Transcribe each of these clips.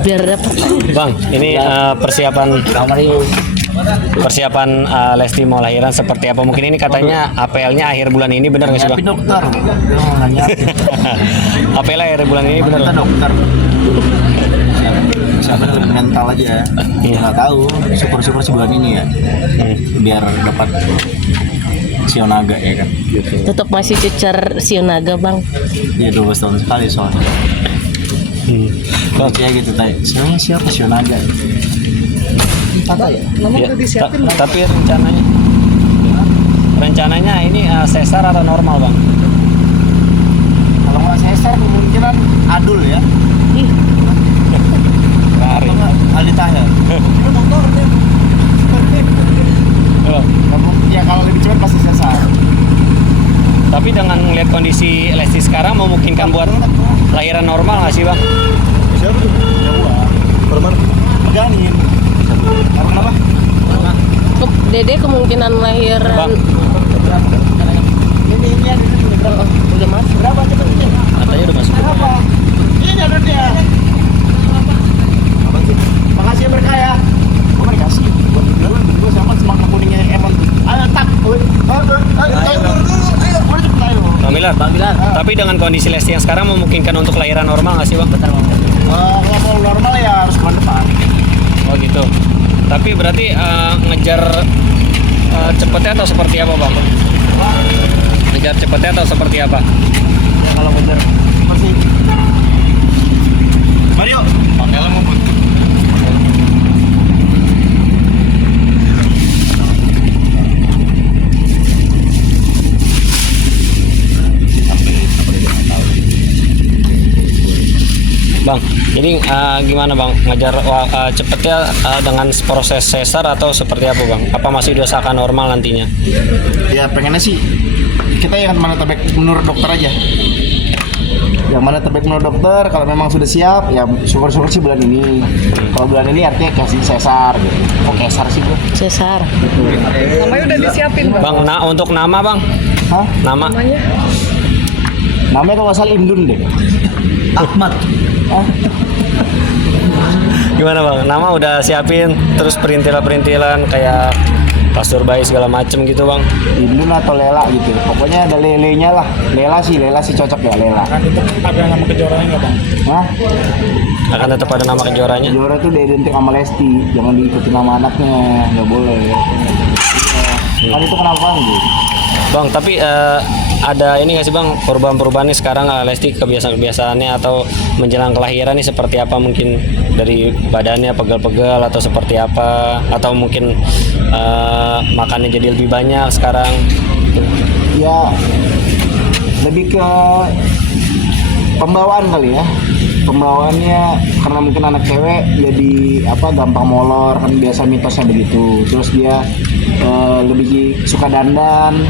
Biar dapat. Bang, ini persiapan Lesti mau lahiran seperti apa? Mungkin ini katanya APL-nya akhir bulan ini, benar nggak sih bang? Dokter, APL akhir bulan ini benar nggak? dokter. Siapa mental aja, nggak tahu. Syukur-syukur sebulan ini ya, biar dapat Sionaga ya kan. Tetap masih cecer Sionaga bang. Iya 12 tahun sekali soalnya. Kalau kayak gitu tanya, siapa Sionaga? Ya, tapi rencananya ini sesar atau normal bang? Kalau nggak sesar kemungkinan adul ya. Lari. Aldi Tahir. Ya kalau lebih cepat pasti sesar. Tapi dengan melihat kondisi Lesti sekarang memungkinkan buat lahiran normal nggak sih bang? Siapa tuh? Normal. Janin. Karena apa? Dede kemungkinan lahiran. Bang. Ini berapa? Udah masuk. Berapa coba ini? Katanya udah masuk. Berapa? Ini jadulnya. Apa sih? Makasih ya berkah ya. Gue mau dikasih. Gue sama semangat kuningnya Emon tuh. Ayo tak. Bang Bilar. Tapi dengan kondisi Lesti yang sekarang memungkinkan untuk lahiran normal nggak sih bang? Kalau mau normal ya harus bulan depan. Oh gitu. Tapi berarti ngejar cepetnya atau seperti apa bang? Ngejar cepetnya atau seperti apa? Ya kalau bener masih. Mario, panggil mau buat. Bang, jadi gimana bang? Ngejar cepetnya dengan proses sesar atau seperti apa bang? Apa masih diusahakan normal nantinya? Ya pengennya sih kita yang mana terbaik menurut dokter aja. Yang mana terbaik menurut dokter, kalau memang sudah siap ya syukur-syukur sih bulan ini. Kalau bulan ini artinya kasih sesar gitu. Oh sesar sih bro. Sesar. Namanya udah disiapin bang. Bang, untuk nama bang? Hah? Nama? Namanya kalau nggak salah Imdun deh. Ahmad. Gimana bang? Nama udah siapin, terus perintilan kayak pastur bayi segala macem gitu bang? Imdun atau Lela gitu. Pokoknya ada lelenya lah. Lela sih cocok ya Lela. Ada nama kejuaraannya nggak bang? Hah? Akan tetap ada nama kejuaranya? Juara tuh identik sama Lesti, jangan diikuti nama anaknya, nggak boleh. Kan itu kenapa gitu? Bang, tapi ada ini nggak sih bang, perubahan-perubahan nih sekarang Lesti kebiasaan-kebiasaannya atau menjelang kelahiran nih seperti apa, mungkin dari badannya pegal-pegal atau seperti apa, atau mungkin makannya jadi lebih banyak sekarang? Ya lebih ke pembawaan kali ya, pembawaannya karena mungkin anak cewek jadi gampang molor kan, biasa mitosnya begitu. Terus dia lebih suka dandan,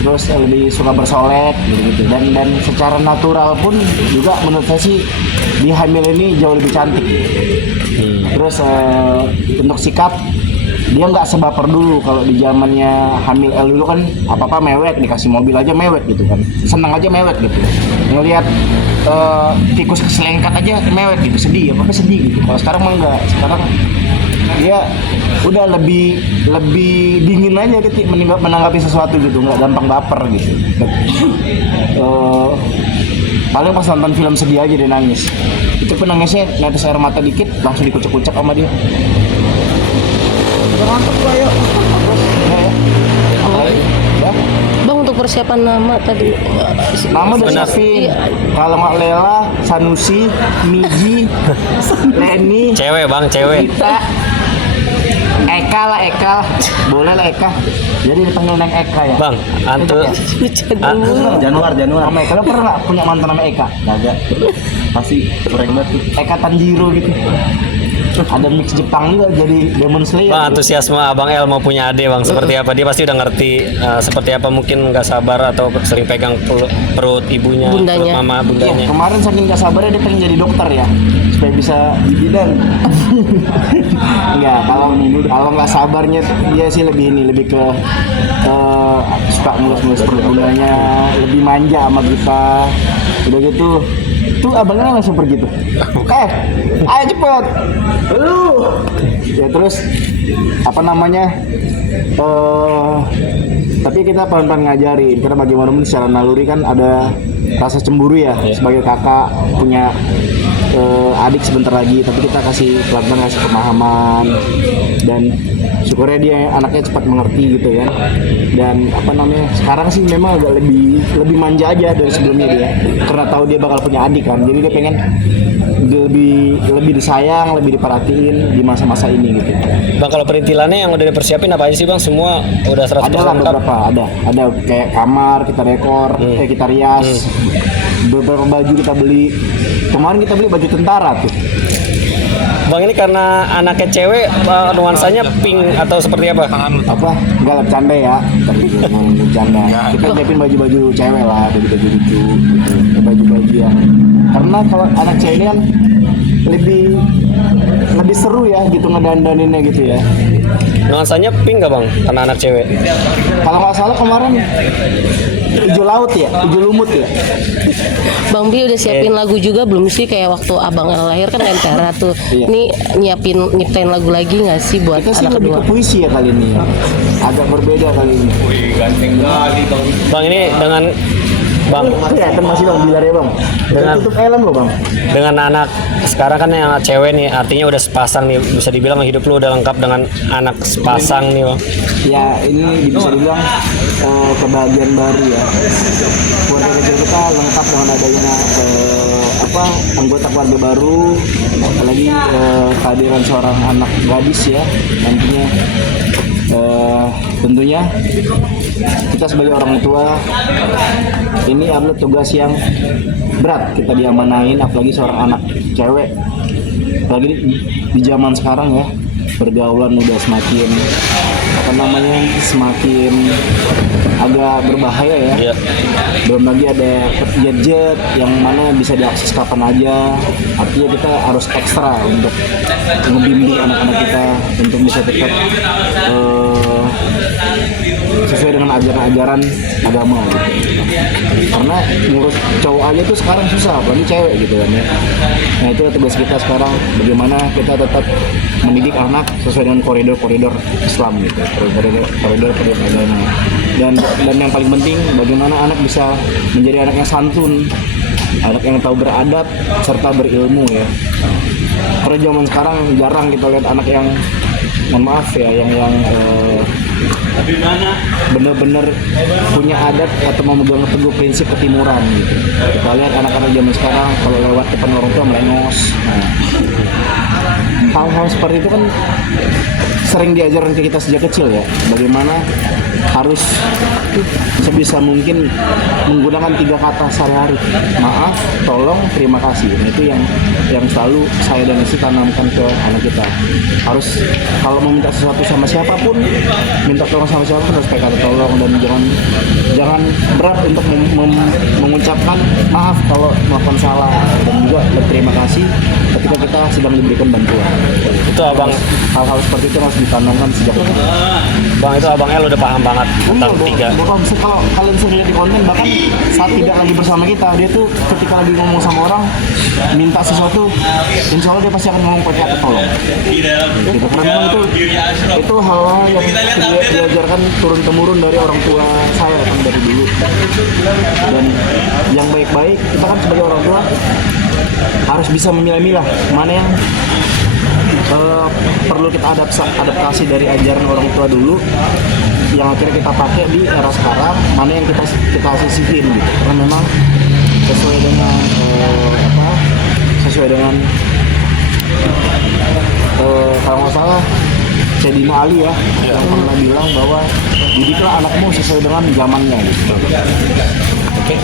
terus lebih suka bersolek gitu, dan secara natural pun juga menurut saya sih di hamil ini jauh lebih cantik. Terus untuk sikap dia nggak sebaper dulu. Kalau di zamannya hamil dulu kan apa mewek, dikasih mobil aja mewek gitu kan, senang aja mewek gitu, ngelihat tikus keselengkat aja mewek gitu, sedih gitu. Kalau sekarang mah enggak, sekarang dia udah lebih dingin aja gitu menanggapi sesuatu gitu, nggak gampang baper gitu. Paling pas nonton film sedih aja dia nangis, itu pun nangisnya netes air mata dikit langsung dikucek-kucek sama dia. Udah mantep gua yuk. Ya. Bang, untuk persiapan nama tadi. Nama udah siapin. Kalau nggak Lela, Sanusi, Miji, Leni. Cewek bang, cewek. Kita. Eka. Boleh lah Eka. Jadi dipanggil Neng Eka ya. Bang, Januar. Nama Eka, lo pernah nggak punya mantan nama Eka? Kagak. Pasti keren banget tuh. Eka Tanjiro gitu. Ada mix Jepang juga jadi Demon Slayer. Bang, antusiasme Abang El mau punya ade bang, seperti apa? Dia pasti udah ngerti seperti apa, mungkin nggak sabar atau sering pegang perut ibunya, Bundanya. perut mama, bundanya. Ya, kemarin saking nggak sabarnya dia pengen jadi dokter ya, supaya bisa di bidan. Enggak, kalau nggak sabarnya dia sih lebih ke suka mulus-mulus perut bundanya, lebih manja sama kita. Udah gitu, tuh abangnya langsung pergi tuh. Ayo cepet, lu. Ya terus apa namanya? Tapi kita pelan-pelan ngajarin karena bagaimanapun secara naluri kan ada rasa cemburu ya sebagai kakak punya adik sebentar lagi, tapi kita kasih pelan-pelan kasih pemahaman dan syukurnya dia anaknya cepat mengerti gitu ya. Dan apa namanya, sekarang sih memang agak lebih manja aja dari sebelumnya dia, karena tahu dia bakal punya adik kan, jadi dia pengen lebih disayang, lebih diperhatiin di masa-masa ini gitu. Bang, kalau perintilannya yang udah dipersiapin apa aja sih Bang? Semua udah 100% Ada lah lengkap? beberapa, ada kayak kamar kita dekor, kita rias, beberapa baju kita beli. Kemarin kita beli baju tentara tuh. Bang, ini karena anaknya cewek, nuansanya pink atau seperti apa? Apa? Enggak lah, bercanda ya. Bercanda. Kita nyiapin baju-baju cewek lah, baju-baju lucu gitu. Baju-baju yang karena kalau anak cewek ini kan lebih seru ya gitu ngedandaninnya gitu ya. Nuansanya pink nggak Bang? Karena anak cewek. Kalau nggak salah kemarin hijau laut ya, hijau lumut ya. Bang Bi udah siapin lagu juga belum sih, kayak waktu abang lahir kan Lentera tuh. Iya. Ini nyiptain lagu lagi nggak sih buat Kita sih anak lebih kedua? ke puisi ya kali ini. Agak berbeda kali ini. Bang, ini dengan Bang, Kelihatan masih bang bilarnya bang. Dengan- Tutup helm loh bang. dengan anak sekarang kan yang cewek nih, artinya udah sepasang nih, bisa dibilang hidup lu udah lengkap dengan anak sepasang nih Bang. Ya ini bisa dibilang kebahagiaan baru ya. Keluarga kecil kita lengkap dengan adanya anggota keluarga baru, apalagi kehadiran seorang anak gadis ya nantinya. Tentunya kita sebagai orang tua ini adalah tugas yang berat kita diamanahin, apalagi seorang anak cewek, apalagi di zaman sekarang ya, pergaulan udah semakin semakin agak berbahaya ya. Iya. Belum lagi ada gadget yang mana bisa diakses kapan aja. Artinya kita harus ekstra untuk ngebimbing anak-anak kita untuk bisa tetap sesuai dengan ajaran-ajaran agama gitu. Karena ngurus cowok aja tuh sekarang susah, apalagi cewek gitu kan ya. Nah itu tugas kita sekarang, bagaimana kita tetap mendidik anak sesuai dengan koridor-koridor Islam gitu, koridor agama. Dan yang paling penting, bagaimana anak bisa menjadi anak yang santun, anak yang tahu beradab serta berilmu ya. Karena zaman sekarang jarang kita lihat anak yang, mohon maaf ya, yang bener-bener punya adat atau memegang teguh prinsip ketimuran gitu. Kita lihat anak-anak zaman sekarang kalau lewat depan orang tua melengos. Nah, hal-hal seperti itu kan sering diajarkan ke kita sejak kecil ya, bagaimana harus sebisa mungkin menggunakan 3 kata sehari-hari: maaf, tolong, terima kasih. Nah itu yang selalu saya dan istri tanamkan ke anak kita. Harus kalau mau minta sesuatu sama siapapun, minta tolong sama siapapun harus pakai kata tolong, dan jangan berat untuk mengucapkan maaf kalau melakukan salah, dan juga berterima kasih ketika kita sedang diberikan bantuan. Itu abang, Hal-hal seperti itu harus ditanamkan sejak kecil. Bang itu abang El udah paham banget tentang tiga. Kalau kalian sering lihat di konten, bahkan saat tidak lagi bersama kita, dia tuh ketika lagi ngomong sama orang minta sesuatu, insya Allah dia pasti akan ngomong pakai kata tolong. Gitu. Karena memang itu hal-hal yang diajarkan turun temurun dari orang tua saya kan dari dulu. Dan yang baik-baik, kita kan sebagai orang tua harus bisa memilah-milah mana yang perlu kita adaptasi dari ajaran orang tua dulu, yang akhirnya kita pakai di era sekarang, mana yang kita sisihin gitu. Karena memang sesuai dengan kalau nggak salah Sayyidina Ali ya yang pernah bilang bahwa didiklah anakmu sesuai dengan zamannya gitu. Oke.